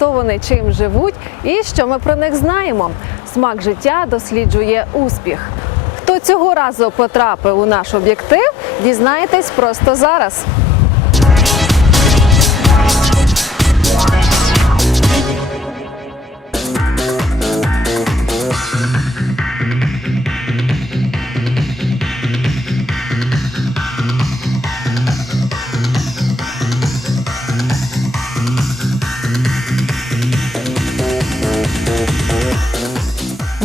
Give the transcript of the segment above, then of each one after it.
хто вони, чим живуть і що ми про них знаємо. Смак життя досліджує успіх. Хто цього разу потрапив у наш об'єктив, дізнаєтесь просто зараз.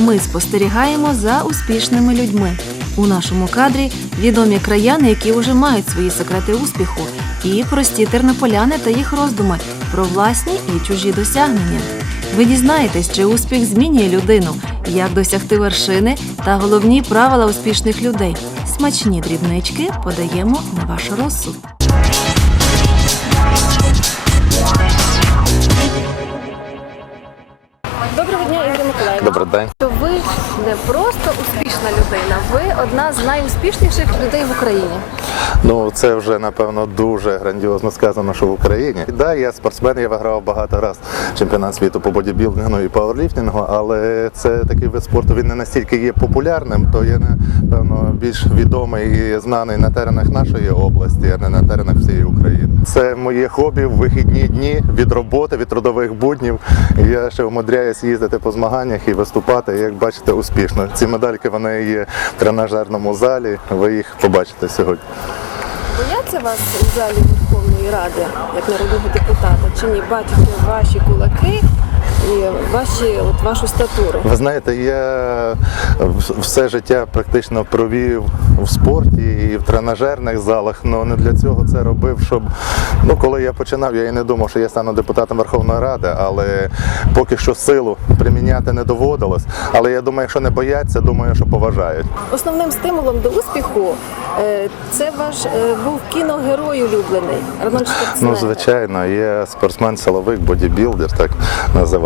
Ми спостерігаємо за успішними людьми. У нашому кадрі відомі краяни, які вже мають свої секрети успіху, і прості тернополяни та їх роздуми про власні і чужі досягнення. Ви дізнаєтесь, чи успіх змінює людину, як досягти вершини та головні правила успішних людей. Смачні дрібнички подаємо на ваш розсуд. Доброго дня, Ігор Миколаївна. Добрий день. Одна з найуспішніших людей в Україні. Ну це вже напевно дуже грандіозно сказано, що в Україні. Да, я спортсмен, я виграв багато раз чемпіонат світу по бодібілдингу і пауерліфтингу, але це такий вид спорту. Він не настільки є популярним, то є напевно більш відомий і знаний на теренах нашої області, а не на теренах всієї України. Це моє хобі в вихідні дні від роботи, від трудових буднів. Я ще вмудряюсь їздити по змаганнях і виступати. Як бачите, успішно. Ці медальки вони є в тренажерному залі. Ви їх побачите сьогодні. Бояться вас у залі Верховної Ради, як народного депутата, чи ні? Бачите ваші кулаки і ваші, от, вашу статуру. Ви знаєте, я все життя практично провів в спорті і в тренажерних залах. але не для цього це робив, щоб ну коли я починав, я і не думав, що я стану депутатом Верховної Ради, але поки що силу приміняти не доводилось. Але я думаю, якщо не бояться, думаю, що поважають. Основним стимулом до успіху е, це ваш е, був кіногерой улюблений Арнольд Шварценеггер. Ну, звичайно, є спортсмен-силовик, бодібілдер, так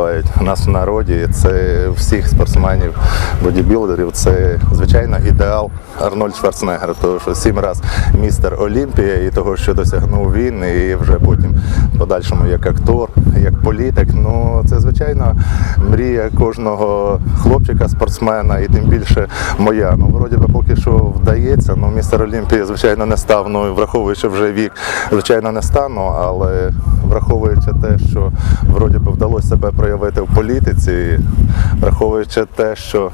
називають нас в народі. Це всіх спортсменів, бодібілдерів. Це звичайно ідеал Арнольд Шварценеггер, тому що сім раз містер Олімпія і того, що досягнув він, і вже потім подальшому як актор, як політик. Ну це звичайно мрія кожного хлопчика, спортсмена, і тим більше моя. Ну вроді би поки що вдається. Ну містер Олімпія, звичайно, не став. Ну враховуючи вже вік, звичайно, не стану, але враховуючи те, що вроді би вдалося себе проявити в політиці, враховуючи те, що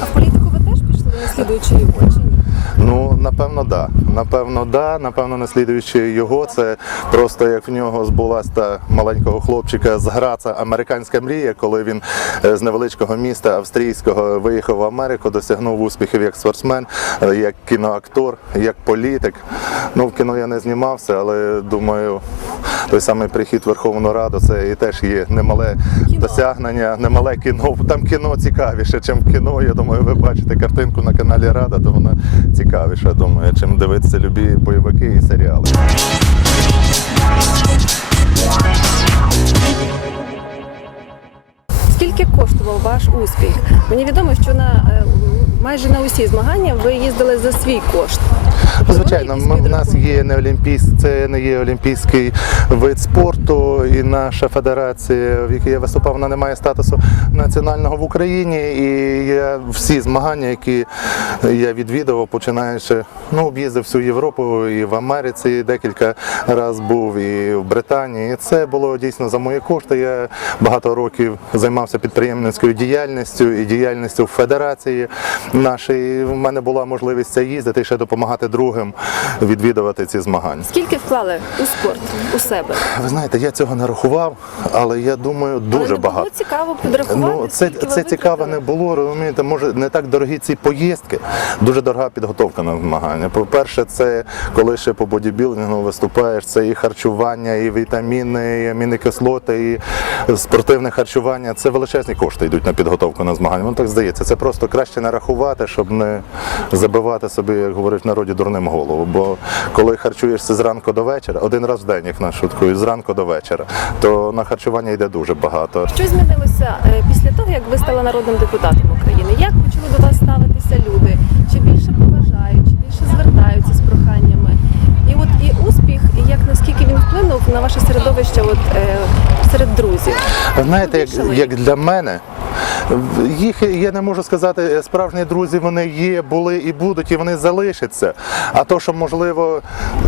А в політику ви теж пішли, наслідуючи його чи ні? Ну, напевно, да. Напевно, да. Напевно, наслідуючи його, це просто як в нього збулася та маленького хлопчика з Граца американська мрія, коли він е, з невеличкого міста австрійського виїхав в Америку, досягнув успіхів як спортсмен, е, як кіноактор, як політик. Ну, в кіно я не знімався, але думаю, той самий прихід в Верховну Раду це і теж є немале Кіно. досягнення, немале кіно. Там кіно цікавіше, чим кіно. Я думаю, ви бачите картинку на каналі Рада, то вона цікавіша, думаю, чим дивитися любі бойовики і серіали. Скільки коштував ваш успіх? Мені відомо, що на е, майже на усі змагання ви їздили за свій кошт. Звичайно, ми, в нас є не олімпійсь, це не є олімпійський вид спорту, і наша федерація, в якій я виступав, вона не має статусу національного в Україні. І я всі змагання, які я відвідував, починаючи, ну, об'їздив всю Європу і в Америці декілька разів був, і в Британії. І це було дійсно за мої кошти. Я багато років займався підприємницькою діяльністю і діяльністю в федерації нашій. І в мене була можливість це їздити і ще допомагати другим відвідувати ці змагання. Скільки вклали у спорт у себе? Ви знаєте, я цього не рахував, але я думаю, дуже Але не багато. було цікаво підрахувати. Ну, це, це цікаво не було, розумієте, може не так дорогі ці поїздки, дуже дорога підготовка на змагання. По-перше, це коли ще по бодібілдингу виступаєш, це і харчування, і вітаміни, і амінокислоти, і спортивне харчування. Це величезні кошти йдуть на підготовку на змагання. Ну так здається, це просто краще не рахувати, щоб не забивати собі, як говорять в народі, дурним голову. Бо коли харчуєшся зранку до вечора, один раз в день, як на шуткою, зранку до вечора, то на харчування йде дуже багато. Що змінилося е, після того, як ви стали народним депутатом України? Як почали до вас ставитися люди? Чи більше поважають, чи більше звертаються з проханнями? І от і успіх і як наскільки він вплинув на ваше середовище от, е, серед друзів? Знаєте, як, як для мене, їх я не можу сказати, справжні друзі вони є, були і будуть, і вони залишаться. А то, що можливо,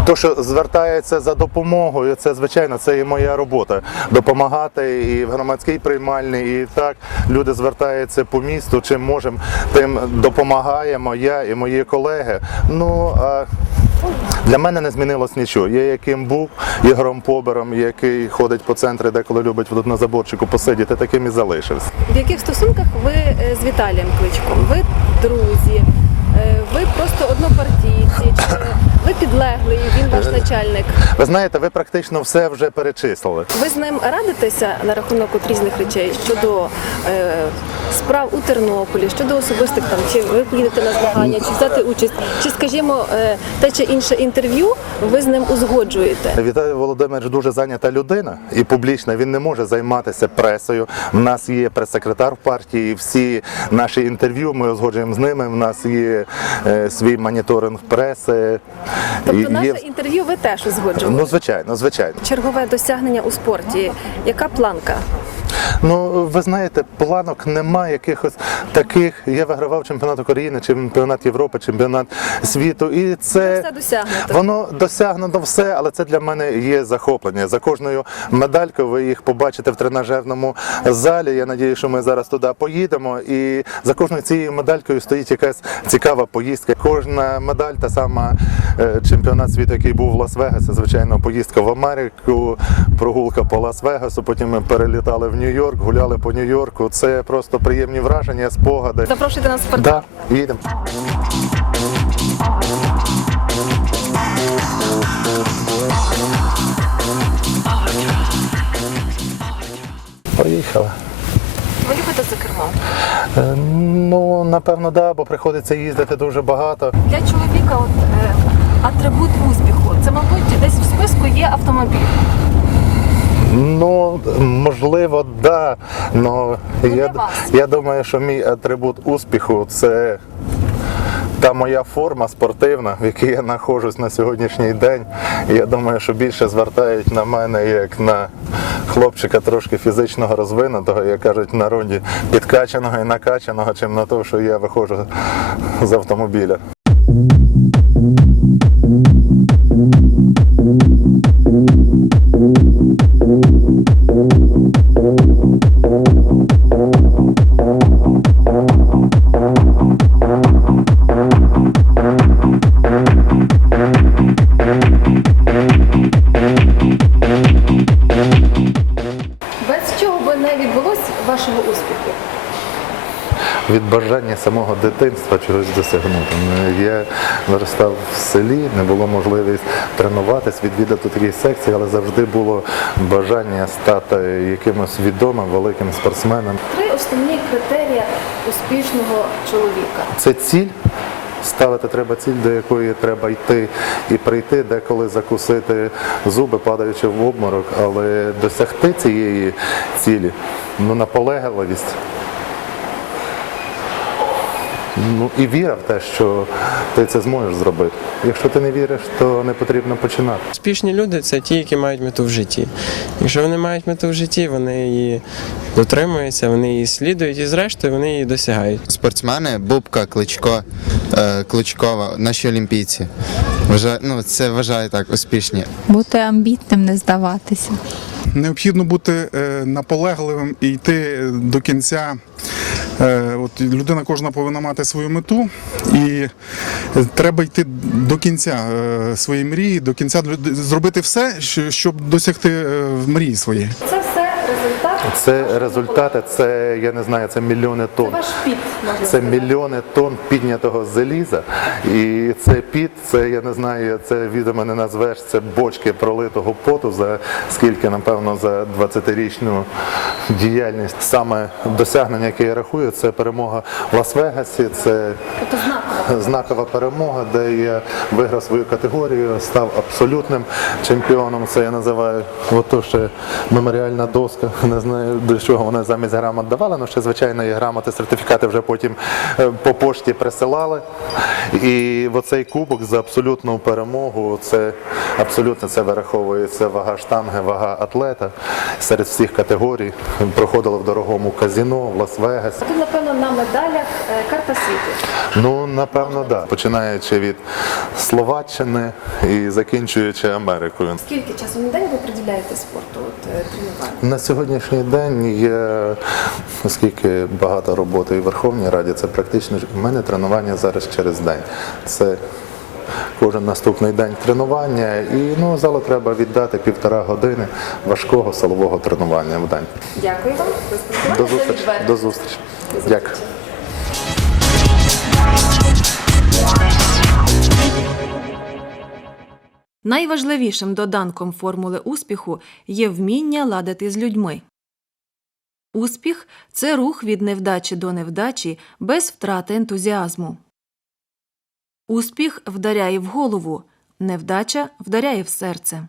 то, що звертається за допомогою, це звичайно, це і моя робота. Допомагати і в громадській приймальні, і так люди звертаються по місту, чим можемо, тим допомагаємо я і мої колеги. Ну а для мене не змінилось нічого. Я яким був ігром побером, який ходить по центрі, деколи любить тут на заборчику посидіти, таким і залишився. В яких стосунках ви е, з Віталієм Кличком? Ви друзі? Е, Ви просто однопартійці, чи ви підлеглий, він ваш начальник. Ви знаєте, ви практично все вже перечислили. Ви з ним радитеся на рахунок от різних речей щодо е, справ у Тернополі, щодо особистих там, чи ви поїдете на змагання, чи взяти участь, чи скажімо, е, те чи інше інтерв'ю ви з ним узгоджуєте. Віталій Володимирович дуже зайнята людина і публічна. Він не може займатися пресою. У нас є прес-секретар в партії. Всі наші інтерв'ю ми узгоджуємо з ними. У нас є е, свій моніторинг преси. Тобто І наше є- інтерв'ю ви теж узгоджували? Ну, звичайно, звичайно. Чергове досягнення у спорті. Яка планка? Ну, ви знаєте, планок немає якихось таких. Я вигравав чемпіонат України, чемпіонат Європи, чемпіонат світу. І це Все досягнуто. воно досягнуто все, але це для мене є захоплення. За кожною медалькою ви їх побачите в тренажерному залі. Я надію, що ми зараз туди поїдемо. І за кожною цією медалькою стоїть якась цікава поїздка. Кожна медаль, та сама е, чемпіонат світу, який був в Лас-Вегасі, звичайно, поїздка в Америку, прогулка по Лас-Вегасу. Потім ми перелітали в Нью-Йорк, гуляли по Нью-Йорку. Це просто приємні враження, спогади. Запрошуйте нас в спорт. Да, їдемо. Поїхали. Ви любите за кермом? Е, Ну, напевно, да, бо приходиться їздити дуже багато. Для чоловіка от, е, атрибут успіху. Це, мабуть, десь в списку є автомобіль. Ну, можливо, да. Но для я, я думаю, що мій атрибут успіху це та моя форма спортивна, в якій я знаходжусь на сьогоднішній день. Я думаю, що більше звертають на мене як на хлопчика трошки фізичного розвинутого, як кажуть в народі, підкачаного і накачаного, чим на те, що я виходжу з автомобіля. Без самого дитинства чогось досягнути. Я виростав в селі, не було можливість тренуватись, відвідати такі секції, але завжди було бажання стати якимось відомим, великим спортсменом. Три основні критерії успішного чоловіка. Це ціль. Ставити треба ціль, до якої треба йти і прийти, деколи закусити зуби, падаючи в обморок, але досягти цієї цілі, ну наполегливість. Ну і віра в те, що ти це зможеш зробити. Якщо ти не віриш, то не потрібно починати. Успішні люди це ті, які мають мету в житті. Якщо вони мають мету в житті, вони її дотримуються, вони її слідують і зрештою вони її досягають. спортсмени Бубка, Кличко, е, Кличкова, наші олімпійці. Вважаю, ну, це вважаю так успішні. Бути амбітним, не здаватися. Необхідно бути е, наполегливим і йти до кінця. Е, От людина кожна повинна мати свою мету, і треба йти до кінця е, своєї мрії, до кінця зробити все, що- щоб досягти е, мрії своєї. Це. Це результати, це я не знаю, це мільйони Це тонн. ваш піт, можна Це сказати. мільйони тонн піднятого заліза, і це піт, це я не знаю, це відомо не назвеш, це бочки пролитого поту за скільки, напевно, за 20-річну діяльність. Саме досягнення, яке я рахую, це перемога в Лас-Вегасі, це Тобто знакова знакова перемога, де я виграв свою категорію, став абсолютним чемпіоном. Це я називаю ото ще меморіальна доска. Не знаю для чого вони замість грамот давали, але ще звичайно і грамоти, сертифікати вже потім е, по пошті присилали. І оцей кубок за абсолютну перемогу це абсолютно це вираховується вага штанги, вага атлета серед всіх категорій. Проходило в дорогому казіно в Лас-Вегас. Тут, напевно, на медалях е, карта світу. Ну, напевно, так. Да. Починаючи від Словаччини і закінчуючи Америкою. Скільки часу на день ви приділяєте спорту от, е, тренуванню? На сьогоднішній день є, оскільки багато роботи і в Верховній Раді, це практично у мене тренування зараз через день. Це кожен наступний день тренування, і ну, залу треба віддати півтора години важкого силового тренування в день. Дякую вам. До зустрічі. До зустрічі. Дякую. Найважливішим доданком формули успіху є вміння ладити з людьми. Успіх це рух від невдачі до невдачі без втрати ентузіазму. Успіх вдаряє в голову, невдача вдаряє в серце.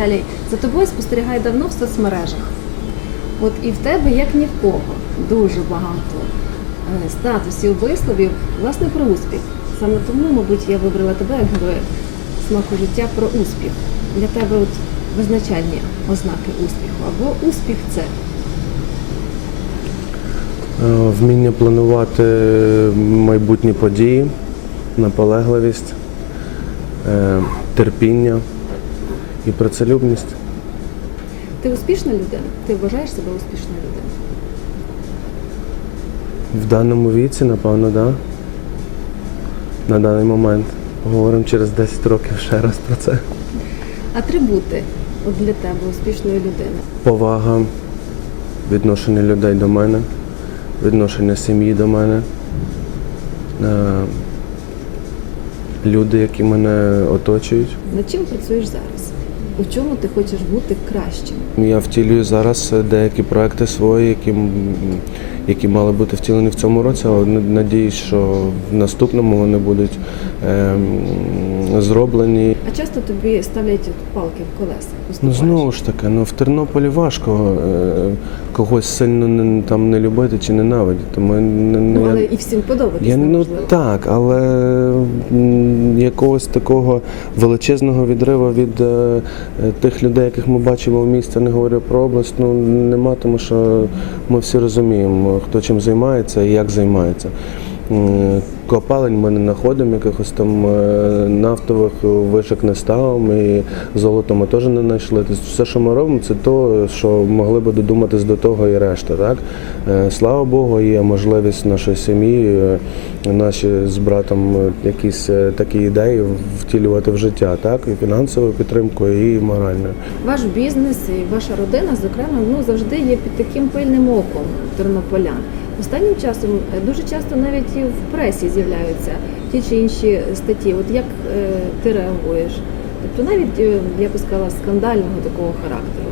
Віталій, за тобою спостерігаю давно в соцмережах. От і в тебе, як ні в кого, дуже багато е, статусів, висловів, власне, про успіх. Саме тому, мабуть, я вибрала тебе як героя смаку життя про успіх. Для тебе от визначальні ознаки успіху або успіх це. Е, Вміння планувати майбутні події, наполегливість, е, терпіння і працелюбність. Ти успішна людина? Ти вважаєш себе успішною людиною? В даному віці, напевно, да. На даний момент. Поговоримо через 10 років ще раз про це. Атрибути для тебе успішної людини. Повага, відношення людей до мене, відношення сім'ї до мене. е, Люди, які мене оточують. Над чим працюєш зараз? У чому ти хочеш бути кращим? Я втілюю зараз деякі проекти свої, які, які мали бути втілені в цьому році, але надіюсь, що в наступному вони будуть зроблені. А часто тобі ставлять палки в колеса? Ну знову ж таки, ну в Тернополі важко е, когось сильно не, там не любити чи ненавидіти. Тому я не, не- Ну, але я- і всім подобатись я, ну так, але якогось такого величезного відриву від е, е, тих людей, яких ми бачимо в місті, не говорю про область, ну нема, тому що ми всі розуміємо, хто чим займається і як займається. Копалень ми не знаходимо, якихось там е, нафтових вишок не ставимо і золото ми теж не знайшли. Тобто все, що ми робимо, це то, що могли би додуматись до того і решта. Так? Е, Слава Богу, є можливість нашої сім'ї, е, наші з братом якісь такі ідеї втілювати в життя, так? І фінансовою підтримкою, і моральною. Ваш бізнес і ваша родина, зокрема, ну завжди є під таким пильним оком тернополян. Останнім часом е, дуже часто навіть і в пресі з'являються ті чи інші статті. От як е, ти реагуєш? Тобто навіть е, я би сказала скандального такого характеру.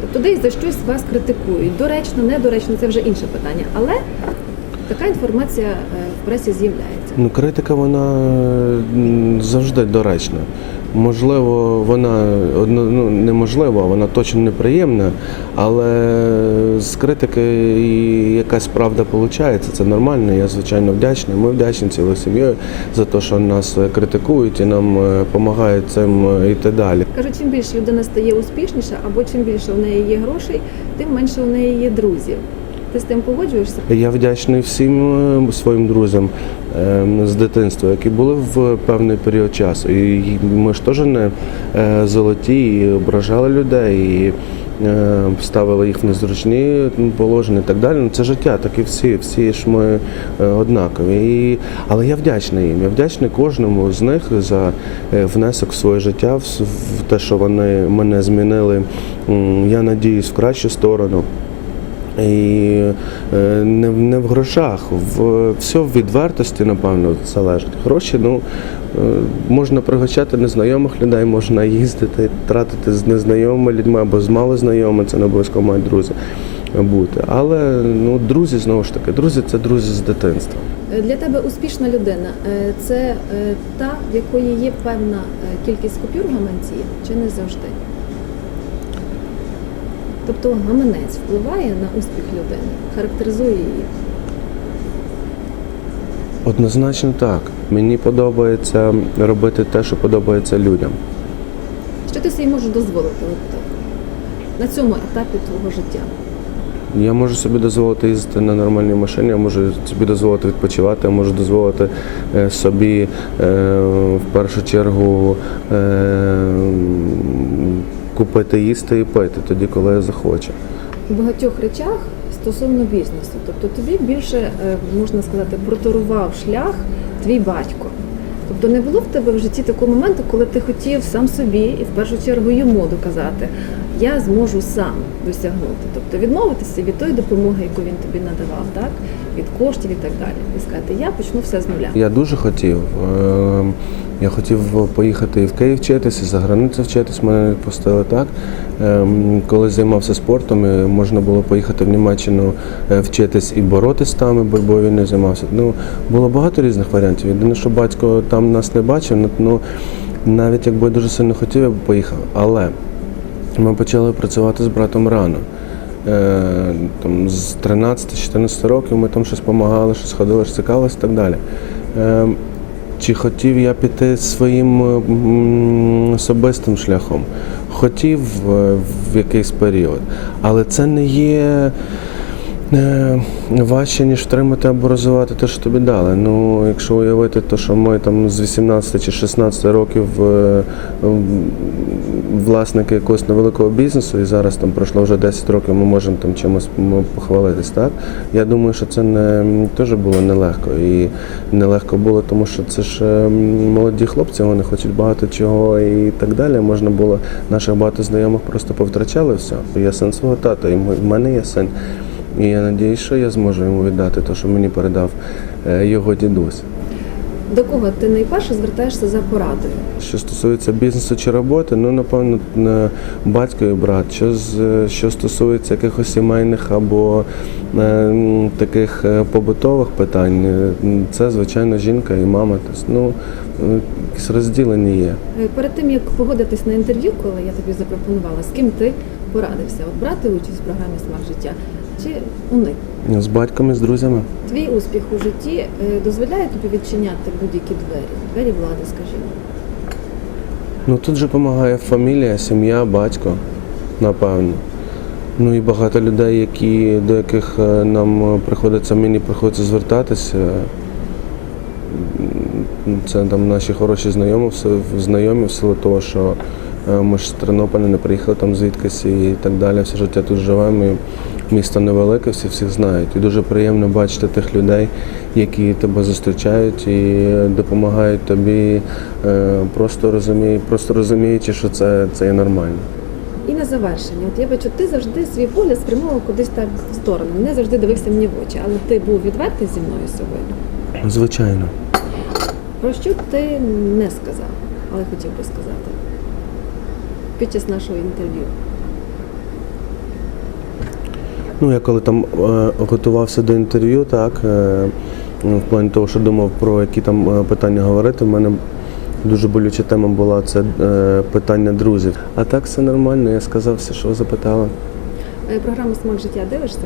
Тобто десь за щось вас критикують. Доречно, недоречно, це вже інше питання. Але така інформація в пресі з'являється. Ну, критика вона завжди доречна. Можливо, вона ну, неможливо, вона точно неприємна, але з критики якась правда виходить. Це нормально. Я звичайно вдячний. Ми вдячні цілою сім'єю за те, що нас е, критикують і нам допомагають цим е, йти далі. Кажуть, чим більше людина стає успішніша, або чим більше в неї є грошей, тим менше у неї є друзів. Ти з тим погоджуєшся? Я вдячний всім е, своїм друзям е, з дитинства, які були в певний період часу. І ми ж теж не е, золоті, і ображали людей, і е, ставили їх в незручні положення і так далі. Ну, Це життя, так і всі, всі ж ми однакові. І, але я вдячний їм. Я вдячний кожному з них за внесок в своє життя, в, те, що вони мене змінили. Я надіюсь в кращу сторону. І е, не, в- не в грошах, в все в відвертості, напевно, залежить. Гроші, ну е, можна пригощати незнайомих людей, можна їздити, тратити з незнайомими людьми або з малознайомими, це не обов'язково мають друзі бути. Але ну, друзі, знову ж таки, друзі це друзі з дитинства. Е, Для тебе успішна людина це та, в якої є певна кількість купюр в гаманці, чи не завжди? Тобто гаманець впливає на успіх людини, характеризує її. Однозначно так. Мені подобається робити те, що подобається людям. Що ти собі можеш дозволити от, на цьому етапі твого життя? Я можу собі дозволити їздити на нормальній машині, я можу собі дозволити відпочивати, я можу дозволити е, собі е, в першу чергу е, купити їсти і пити тоді, коли я захочу. У багатьох речах стосовно бізнесу. Тобто тобі більше, е, можна сказати, проторував шлях твій батько. Тобто не було в тебе в житті такого моменту, коли ти хотів сам собі і в першу чергу йому доказати, я зможу сам досягнути. Тобто відмовитися від тої допомоги, яку він тобі надавав, так? від коштів і так далі. І сказати, я почну все з нуля. Я дуже хотів. е, Я хотів поїхати в Київ вчитися, за границю вчитись, мене не відпустили так. Ем, Коли займався спортом, можна було поїхати в Німеччину е, вчитись і боротись там, і боротьбою не займався. Ну, було багато різних варіантів. Єдине, що батько там нас не бачив, ну, ну навіть якби дуже сильно хотів, я б поїхав. Але ми почали працювати з братом рано. Е, Там, з 13-14 років ми там щось допомагали, щось ходили, щось цікавилися і так далі. Е, Чи хотів я піти своїм особистим шляхом? Хотів е, в якийсь період, але це не є важче, ніж втримати або розвивати те, що тобі дали. Ну, якщо уявити, те, що ми там з 18 чи 16 років е, власники якогось невеликого бізнесу, і зараз там пройшло вже 10 років, ми можемо там чимось похвалитись. Так? Я думаю, що це не теж було нелегко. І нелегко було, тому що це ж е, молоді хлопці, вони хочуть багато чого і так далі. Можна було наших багато знайомих просто повтрачали все. Я син свого тата, і в мене є син. І я надіюсь, що я зможу йому віддати те, що мені передав е, його дідусь. До кого ти найперше звертаєшся за порадою? Що стосується бізнесу чи роботи, ну напевно батько і брат. Що з е, що стосується якихось сімейних або е, таких е, побутових питань, це звичайно жінка і мама. Тобто, ну якісь розділення є. Перед тим як погодитись на інтерв'ю, коли я тобі запропонувала, з ким ти порадився? От брати участь в програмі Смак життя чи уник? З батьком і з друзями. Твій успіх у житті е, дозволяє тобі відчиняти будь-які двері, двері влади, скажімо. Ну тут же допомагає фамілія, сім'я, батько, напевно. Ну і багато людей, які, до яких е, нам приходиться, мені приходиться звертатися. Це там наші хороші знайомі, знайомі в силу того, що е, ми ж з Тернополя не приїхали там звідкись і так далі. Все життя тут живемо. І місто невелике, всі всіх знають. І дуже приємно бачити тих людей, які тебе зустрічають і допомагають тобі, е, просто розуміють, просто розуміючи, що це, це є нормально. І на завершення, от я бачу, ти завжди свій погляд спрямовував кудись так в сторону. Не завжди дивився мені в очі, але ти був відвертий зі мною сьогодні. Звичайно. Про що ти не сказав, але хотів би сказати під час нашого інтерв'ю. Ну, я коли там е, готувався до інтерв'ю, так, е, ну, в плані того, що думав про які там е, питання говорити, в мене дуже болюча тема була це питання друзів. А так все нормально, я сказав все, що. Е, Програму Смак життя дивишся?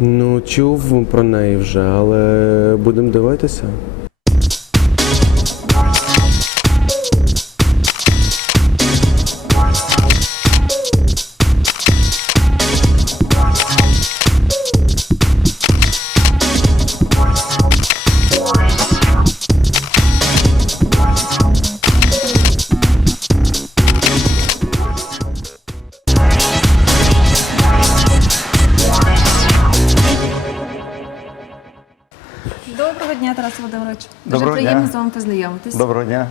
Ну, чув про неї вже, але будемо дивитися. Познайомитись. Доброго дня.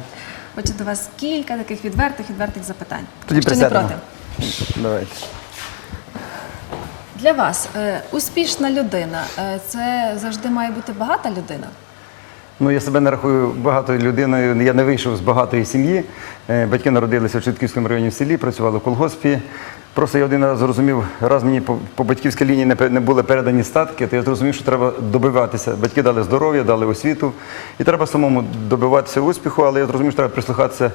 Хочу до вас кілька таких відвертих відвертих запитань. Тоді Якщо не проти. Давайте. Для вас е, успішна людина е, це завжди має бути багата людина. Ну, я себе не рахую багатою людиною. Я не вийшов з багатої сім'ї. Е, Батьки народилися в Чортківському районі в селі, працювали в колгоспі. Просто я один раз зрозумів, раз мені по, по батьківській лінії не, були передані статки, то я зрозумів, що треба добиватися. Батьки дали здоров'я, дали освіту. І треба самому добиватися успіху, але я зрозумів, що треба прислухатися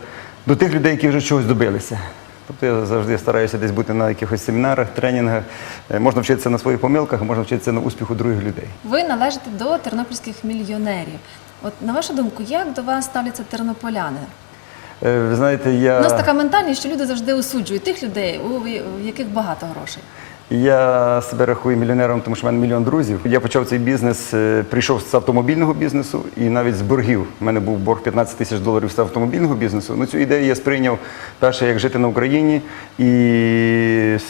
до тих людей, які вже чогось добилися. Тобто я завжди стараюся десь бути на якихось семінарах, тренінгах. Е, Можна вчитися на своїх помилках, можна вчитися на успіху других людей. Ви належите до тернопільських мільйонерів. От на вашу думку, як до вас ставляться тернополяни? Е, Ви знаєте, я... У нас така ментальність, що люди завжди осуджують тих людей, у яких багато грошей. Я себе рахую мільйонером, тому що в мене мільйон друзів. Я почав цей бізнес, е, прийшов з автомобільного бізнесу і навіть з боргів. У мене був борг 15 тисяч доларів з автомобільного бізнесу. Ну, цю ідею я сприйняв перше, як жити на Україні і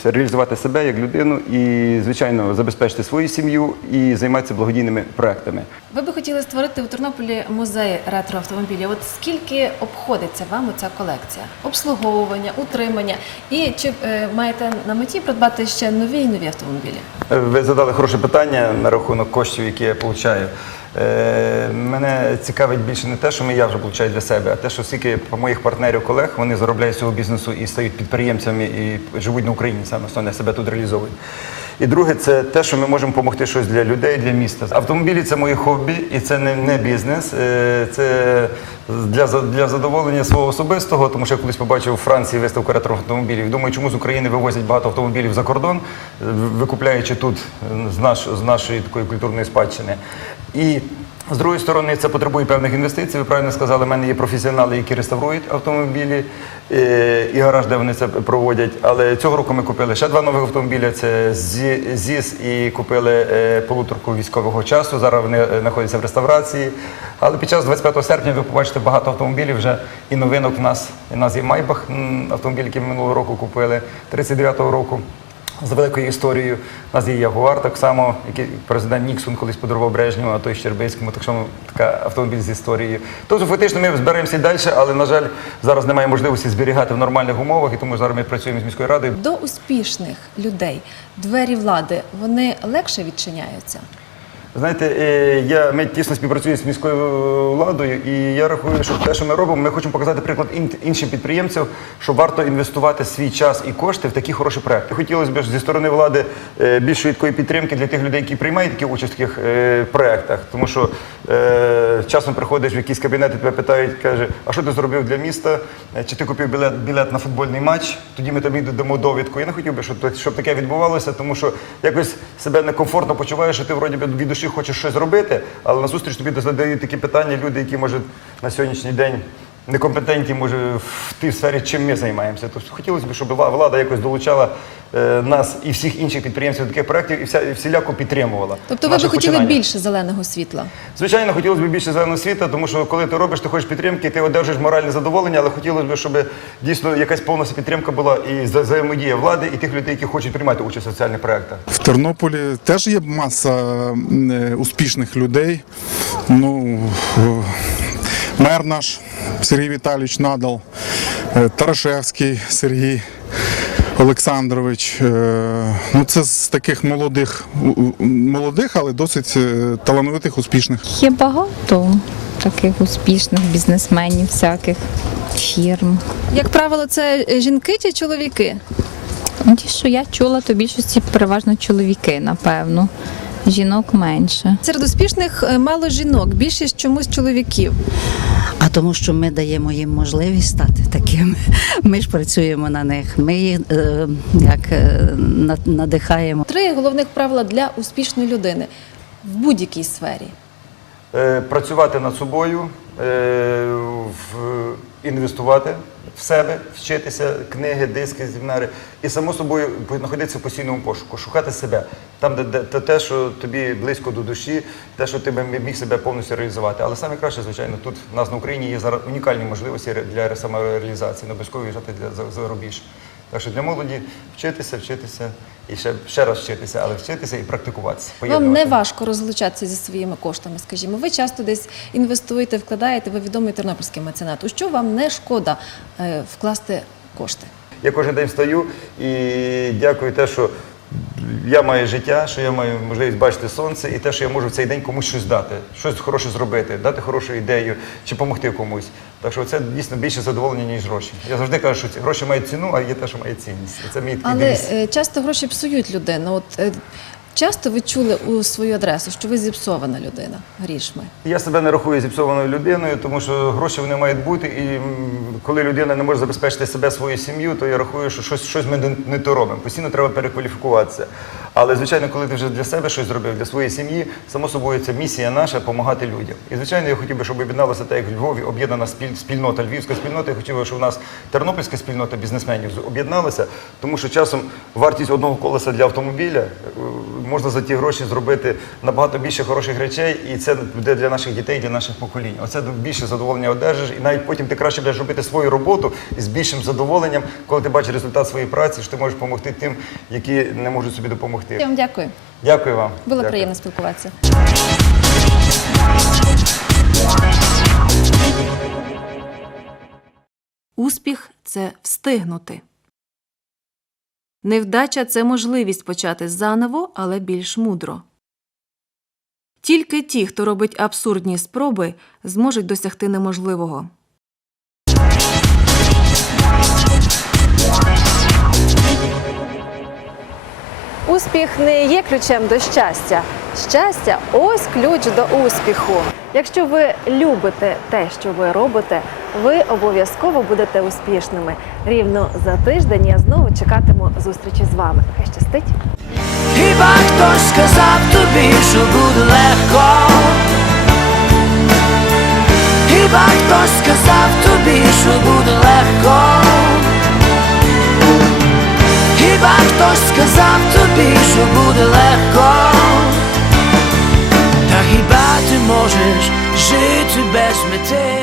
реалізувати себе як людину, і, звичайно, забезпечити свою сім'ю і займатися благодійними проектами. Ви би хотіли створити у Тернополі музей ретроавтомобілів. От скільки обходиться вам ця колекція? Обслуговування, утримання? І чи е, маєте на меті придбати ще нові і нові автомобілі? Е, Ви задали хороше питання на рахунок коштів, які я отримую. Е, мене цікавить більше не те, що я вже получаю для себе, а те, що скільки моїх партнерів, колег вони заробляють з цього бізнесу і стають підприємцями і живуть на Україні саме основне себе тут реалізовують. І друге, це те, що ми можемо допомогти щось для людей, для міста. Автомобілі це моє хобі, і це не, не бізнес. Е, Це для, для задоволення свого особистого, тому що я колись побачив у Франції виставку ретро автомобілів. Думаю, чому з України вивозять багато автомобілів за кордон, викупляючи тут з, наш, з нашої такої культурної спадщини. І з другої сторони, це потребує певних інвестицій. Ви правильно сказали, в мене є професіонали, які реставрують автомобілі е, і гараж, де вони це проводять. Але цього року ми купили ще два нових автомобіля. Це ЗІС і купили е, полуторку військового часу. Зараз вони е, знаходяться в реставрації. Але під час 25 серпня ви побачите багато автомобілів вже і новинок в нас. У нас є Майбах, автомобіль, який ми минулого року купили, 39-го року з великою історією. У нас є Ягуар, так само, який президент Ніксон колись подарував Брежнєву, а той Щербицькому, так само така автомобіль з історією. Тобто фактично ми зберемося далі, але, на жаль, зараз немає можливості зберігати в нормальних умовах, і тому зараз ми працюємо з міською радою. До успішних людей двері влади вони легше відчиняються. Знаєте, е, я ми тісно співпрацюю з міською владою, і я рахую, що те, що ми робимо, ми хочемо показати приклад іншим підприємцям, що варто інвестувати свій час і кошти в такі хороші проекти. Хотілося б зі сторони влади е, більшої такої підтримки для тих людей, які приймають такі участь в таких е, проектах. Тому що часом приходиш в якийсь кабінет і тебе питають, каже, а що ти зробив для міста? Чи ти купив білет, білет на футбольний матч? Тоді ми тобі дамо довідку. Я не хотів би, щоб таке відбувалося, тому що якось себе некомфортно почуваєш, що ти вроді від душі хочеш щось робити, але назустріч тобі задають такі питання люди, які може на сьогоднішній день. Некомпетентні, може, в тій сфері, чим ми займаємося. Тобто хотілося б, щоб влада якось долучала е, нас і всіх інших підприємців до таких проєктів і вся, і всіляко підтримувала. Тобто ви би хотіли починання. більше зеленого світла? Звичайно, хотілося б більше зеленого світа, тому що коли ти робиш, ти хочеш підтримки, ти одержиш моральне задоволення, але хотілося б, щоб дійсно якась повністю підтримка була і вза- взаємодія влади і тих людей, які хочуть приймати участь в соціальних проєктах. В Тернополі теж є маса е, успішних людей. Ну, мер наш Сергій Віталійович Надал, е, Тарашевський Сергій Олександрович. Е, Ну, це з таких молодих, молодих, але досить е, талановитих, успішних. Є багато таких успішних бізнесменів, всяких фірм. Як правило, це жінки чи чоловіки? Ну, Ті, що я чула, то більшості переважно чоловіки, напевно. Жінок менше. Серед успішних е, мало жінок, більшість чомусь чоловіків. А тому, що ми даємо їм можливість стати такими. Ми ж працюємо на них. Ми їх е, як е, надихаємо. Три головних правила для успішної людини в будь-якій сфері. Е, Працювати над собою, інвестувати в себе, вчитися, книги, диски, семінари. І само собою знаходитися в постійному пошуку, шукати себе. Там, де, де те- що тобі близько до душі, те, що ти міг себе повністю реалізувати. Але саме краще, звичайно, тут в нас на Україні є зараз унікальні можливості для самореалізації, не обов'язково виїжджати для за- за рубіж. Так що для молоді вчитися, вчитися і ще, ще раз вчитися, але вчитися і практикуватися. Вам не важко розлучатися зі своїми коштами, скажімо. Ви часто десь інвестуєте, вкладаєте, ви відомий тернопільський меценат. У що вам не шкода е, вкласти кошти? Я кожен день встаю і дякую те, що я маю життя, що я маю можливість бачити сонце, і те, що я можу в цей день комусь щось дати, щось хороше зробити, дати хорошу ідею чи допомогти комусь. Так що це дійсно більше задоволення, ніж гроші. Я завжди кажу, що гроші мають ціну, а є те, що має цінність. Це мій такий Але девіз. е, часто гроші псують людину. От е, часто ви чули у свою адресу, що ви зіпсована людина грішми. Я себе не рахую зіпсованою людиною, тому що гроші вони мають бути. І коли людина не може забезпечити себе, свою сім'ю, то я рахую, що щось, щось ми не, то робимо. Постійно треба перекваліфікуватися. Але звичайно, коли ти вже для себе щось зробив, для своєї сім'ї, само собою, це місія наша допомагати людям. І звичайно, я хотів би, щоб об'єдналося так, як в Львові, об'єднана спіль- спільнота, львівська спільнота. Я хотів би, щоб у нас тернопільська спільнота бізнесменів об'єдналася, тому що часом вартість одного колеса для автомобіля е, можна за ті гроші зробити набагато більше хороших речей, і це буде для наших дітей, для наших поколінь. Оце більше задоволення одержиш, і навіть потім ти краще будеш робити свою роботу з більшим задоволенням, коли ти бачиш результат своєї праці, що ти можеш допомогти тим, які не можуть собі допомогти. Я вам дякую. Дякую вам. Було Дякую. приємно спілкуватися. Успіх це встигнути. Невдача це можливість почати заново, але більш мудро. Тільки ті, хто робить абсурдні спроби, зможуть досягти неможливого. Успіх не є ключем до щастя. Щастя ось ключ до успіху. Якщо ви любите те, що ви робите, ви обов'язково будете успішними. Рівно за тиждень я знову чекатиму зустрічі з вами. Хай щастить! Хіба хтось сказав тобі, що буде легко? Хіба хтось сказав тобі, що буде легко? Хіба хтось сказав тобі, що буде легко? Та хіба? możesz, żyć bez my.